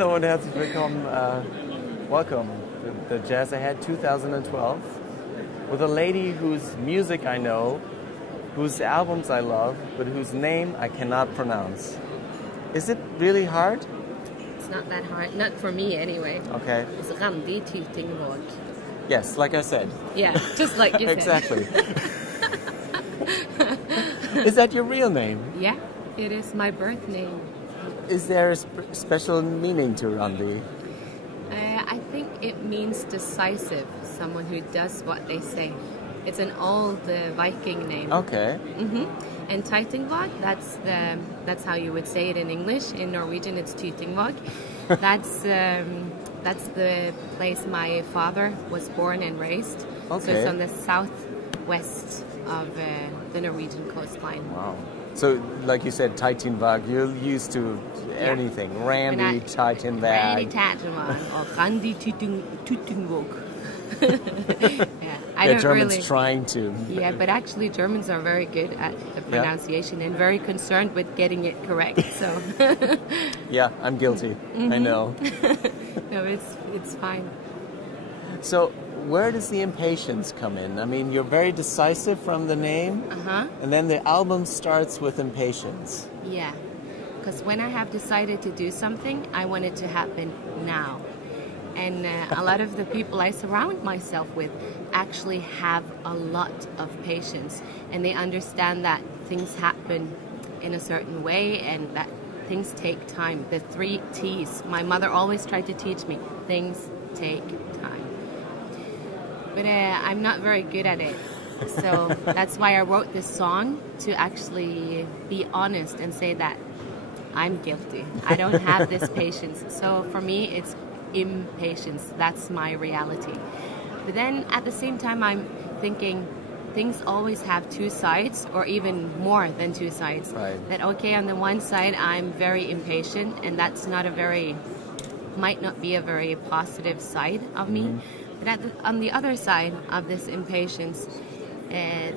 Hallo und herzlich willkommen. Welcome to the Jazzahead 2012 with a lady whose music I know, whose albums I love, but whose name I cannot pronounce. Is it really hard? It's not that hard. Not for me, anyway. Okay. It's Randi, Tytingvåg. Yes, like I said. Yeah, just like you said. Exactly. Is that your real name? Yeah, it is my birth name. Is there a special meaning to Randi? I think it means decisive, someone who does what they say. It's an old Viking name. Okay. And Tytingvåg, that's how you would say it in English. In Norwegian, it's Tytingvåg. That's the place my father was born and raised. Okay. So it's on the southwest of the Norwegian coastline. Wow. So, like you said, Tytingvåg, you're used to anything. Randi, Tytingvåg. Randi Tytingvåg or Randi Tytingvåg. I don't Germans really, trying to. Yeah, but actually Germans are very good at the pronunciation and very concerned with getting it correct. So. Yeah, I'm guilty. I know. No, it's fine. So, where does the impatience come in? I mean, you're very decisive from the name, and then the album starts with impatience. Yeah, because when I have decided to do something, I want it to happen now. And a lot of the people I surround myself with actually have a lot of patience, and they understand that things happen in a certain way and that things take time. The 3 T's. My mother always tried to teach me, things take time. But I'm not very good at it. So that's why I wrote this song, to actually be honest and say that I'm guilty. I don't have this patience. So for me, it's impatience. That's my reality. But then at the same time, I'm thinking things always have 2 sides, or even more than 2 sides. Right. That, okay, on the one side, I'm very impatient, and that's not might not be a very positive side of me. But on the other side of this impatience,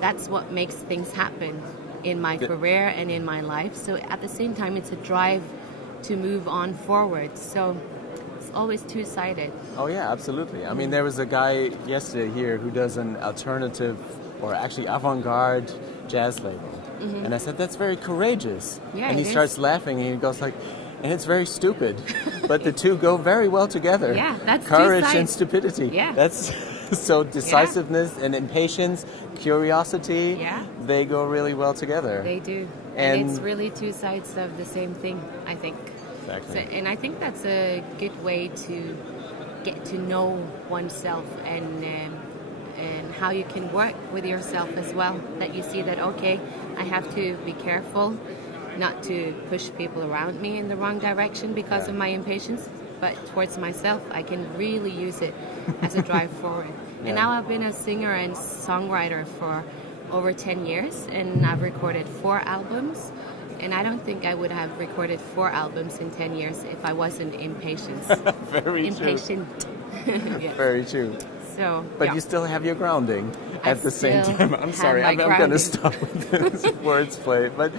that's what makes things happen in my career and in my life. So at the same time, it's a drive to move on forward. So it's always 2-sided. Oh yeah, absolutely. I mean, there was a guy yesterday here who does an alternative, or actually avant-garde jazz label. And I said, that's very courageous. Yeah, and he starts laughing and he goes like, and it's very stupid, but the two go very well together. Yeah, that's courage 2 sides. and stupidity. Yeah. That's so decisiveness and impatience, curiosity, they go really well together. They do. And it's really 2 sides of the same thing, I think. Exactly. So, and I think that's a good way to get to know oneself and how you can work with yourself as well. That you see that, okay, I have to be careful not to push people around me in the wrong direction because of my impatience, but towards myself, I can really use it as a drive forward. And now I've been a singer and songwriter for over 10 years, and I've recorded 4 albums. And I don't think I would have recorded 4 albums in 10 years if I wasn't impatient. Very impatient. True. Very true. So, but you still have your grounding at the same time. I'm sorry, I'm going to stop with this wordplay. But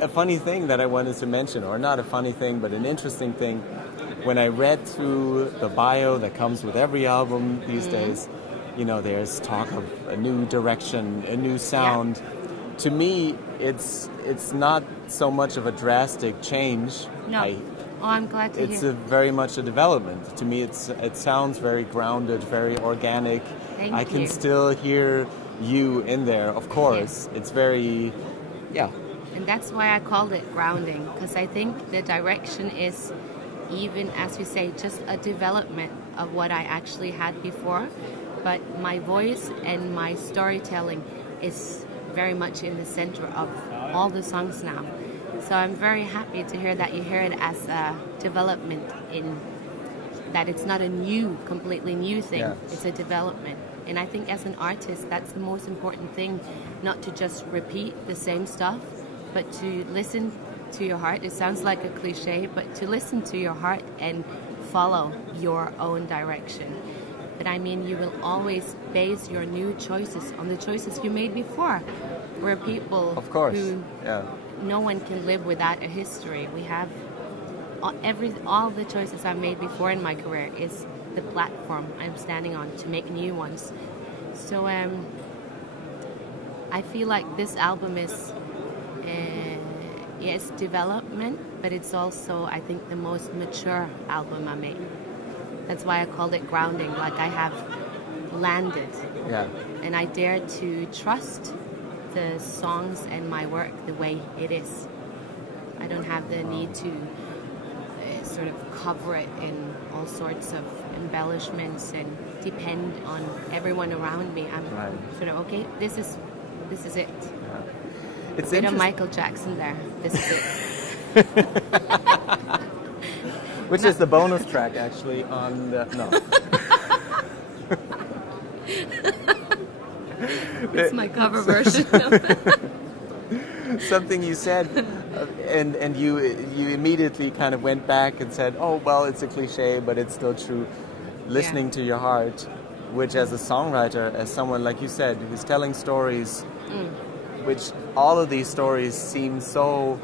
a funny thing that I wanted to mention, or not a funny thing, but an interesting thing, when I read through the bio that comes with every album these days, you know, there's talk of a new direction, a new sound. To me, it's not so much of a drastic change. No. I'm glad to hear. It's very much a development. To me, it sounds very grounded, very organic. Thank I can still hear you in there, of course. It's very, And that's why I called it grounding, because I think the direction is, even as you say, just a development of what I actually had before. But my voice and my storytelling is very much in the center of all the songs now. So I'm very happy to hear that you hear it as a development, in that it's not a completely new thing. It's a development. And I think as an artist, that's the most important thing, not to just repeat the same stuff, but to listen to your heart. It sounds like a cliche, but to listen to your heart and follow your own direction. But I mean, you will always base your new choices on the choices you made before. We're people of course. who no one can live without a history. We have all the choices I've made before in my career is the platform I'm standing on to make new ones. So I feel like this album is it's development, but it's also, I think, the most mature album I made. That's why I called it Grounding, like I have landed. Yeah. And I dare to trust the songs and my work the way it is. I don't have the need to sort of cover it in all sorts of embellishments and depend on everyone around me. I'm sort of, okay, this is it. Yeah. It's a bit of Michael Jackson there. This is it. Which is the bonus track, actually, on the... No. It's my cover version of that. Something you said, and you immediately kind of went back and said, oh, well, it's a cliche, but it's still true. Listening to your heart, which as a songwriter, as someone, like you said, who's telling stories, which all of these stories seem so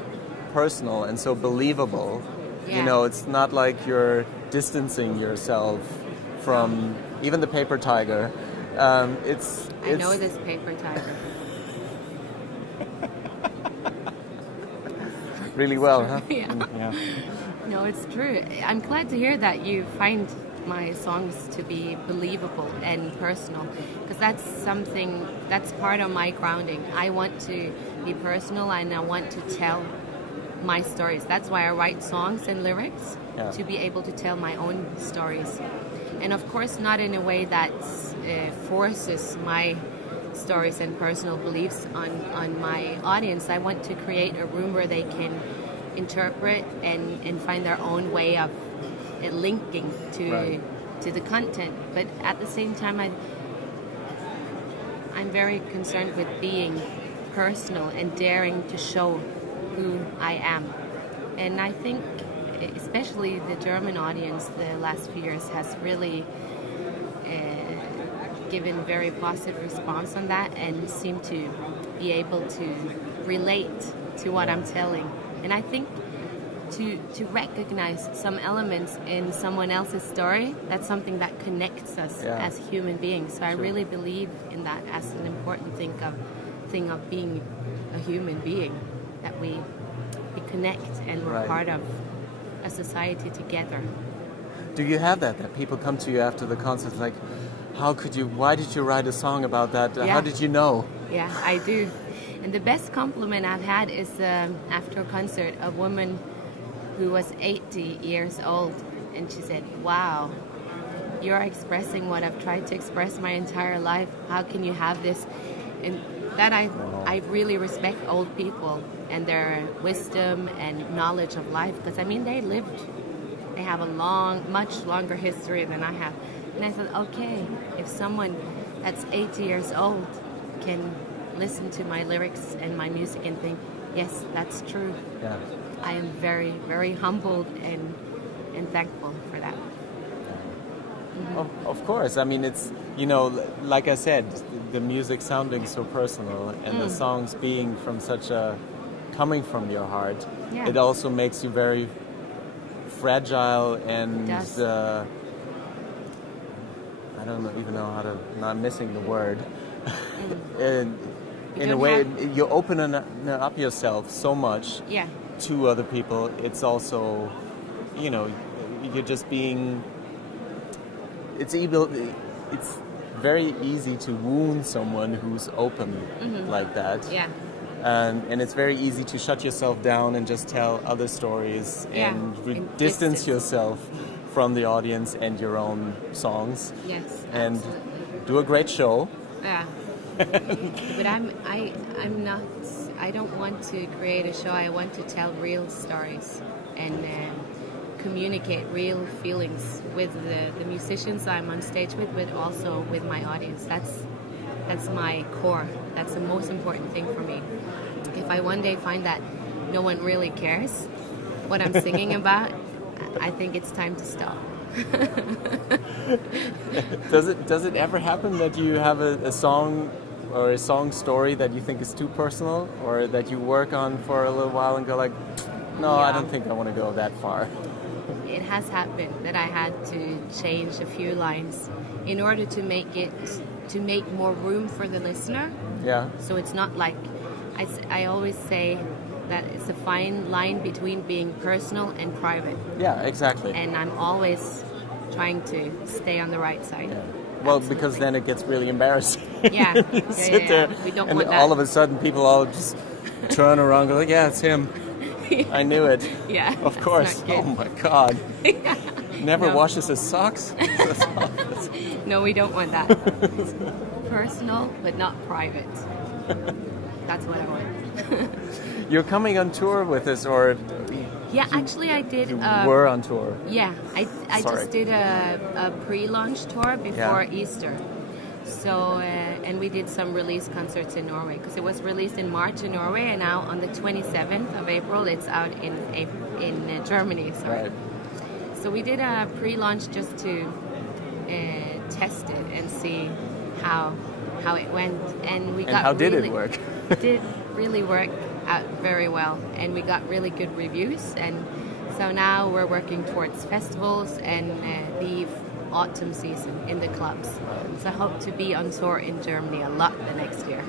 personal and so believable. Yeah. You know, it's not like you're distancing yourself from even the paper tiger. I know this paper tiger. Really well, huh? Yeah. Yeah. No, it's true. I'm glad to hear that you find my songs to be believable and personal, because that's part of my grounding. I want to be personal and I want to tell my stories. That's why I write songs and lyrics, to be able to tell my own stories. And of course not in a way that forces my stories and personal beliefs on my audience. I want to create a room where they can interpret and find their own way of linking to the content. But at the same time, I'm very concerned with being personal and daring to show who I am. And I think especially the German audience the last few years has really given very positive response on that and seem to be able to relate to what I'm telling. And I think to recognize some elements in someone else's story, that's something that connects us as human beings. So I really believe in that as an important thing of being a human being, that we connect and we're part of a society together. Do you have that people come to you after the concert like, why did you write a song about that? How did you know? Yeah, I do. And the best compliment I've had is after a concert, a woman who was 80 years old, and she said, wow, you're expressing what I've tried to express my entire life. How can you have this? And that I really respect old people and their wisdom and knowledge of life, because I mean they have a much longer history than I have. And I thought, okay, if someone that's 80 years old can listen to my lyrics and my music and think, yes, that's true. Yeah. I am very, very humbled and thankful for that. Mm-hmm. Of course. I mean, it's, like I said, the music sounding so personal and the songs being from coming from your heart, it also makes you very fragile and I don't even know how to, I'm missing the word. In a way, you open up yourself so much to other people. It's also, you're just being, it's very easy to wound someone who's open like that. Yeah. And it's very easy to shut yourself down and just tell other stories and distance yourself from the audience and your own songs. Yes, and do a great show. Yeah. But I'm not. I don't want to create a show. I want to tell real stories and communicate real feelings with the musicians I'm on stage with, but also with my audience. That's my core. That's the most important thing for me. If I one day find that no one really cares what I'm singing about, I think it's time to stop. Does it ever happen that you have a song or a song story that you think is too personal, or that you work on for a little while and go like, No, I don't think I want to go that far. It has happened that I had to change a few lines in order to make more room for the listener. Yeah. So it's not like, I always say that it's a fine line between being personal and private. Yeah, exactly. And I'm always trying to stay on the right side. Yeah. Well, because then it gets really embarrassing. Yeah. Sit there, we don't and want that. all of a sudden people all just turn around and go like, yeah, it's him. I knew it. Yeah. Of course. Oh my God. Yeah. Never washes his socks? No, we don't want that. It's personal, but not private. That's what I want. You're coming on tour with us, or? Yeah, actually I did. You were on tour. Yeah, I just did a pre-launch tour before Easter. So, and we did some release concerts in Norway, because it was released in March in Norway, and now on the 27th of April it's out in Germany. Sorry. Right. So we did a pre-launch just to test it and see how it went, and we got. How did it work? Did really work out very well, and we got really good reviews, and so now we're working towards festivals and the autumn season in the clubs. So I hope to be on tour in Germany a lot the next year.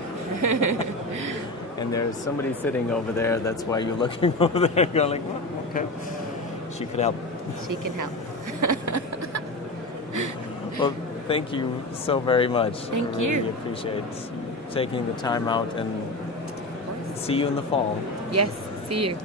And there's somebody sitting over there, that's why you're looking over there going like, well, okay, she could help. She can help. Well, thank you so very much. Thank you. I you. really appreciate taking the time out, and see you in the fall. Yes, see you.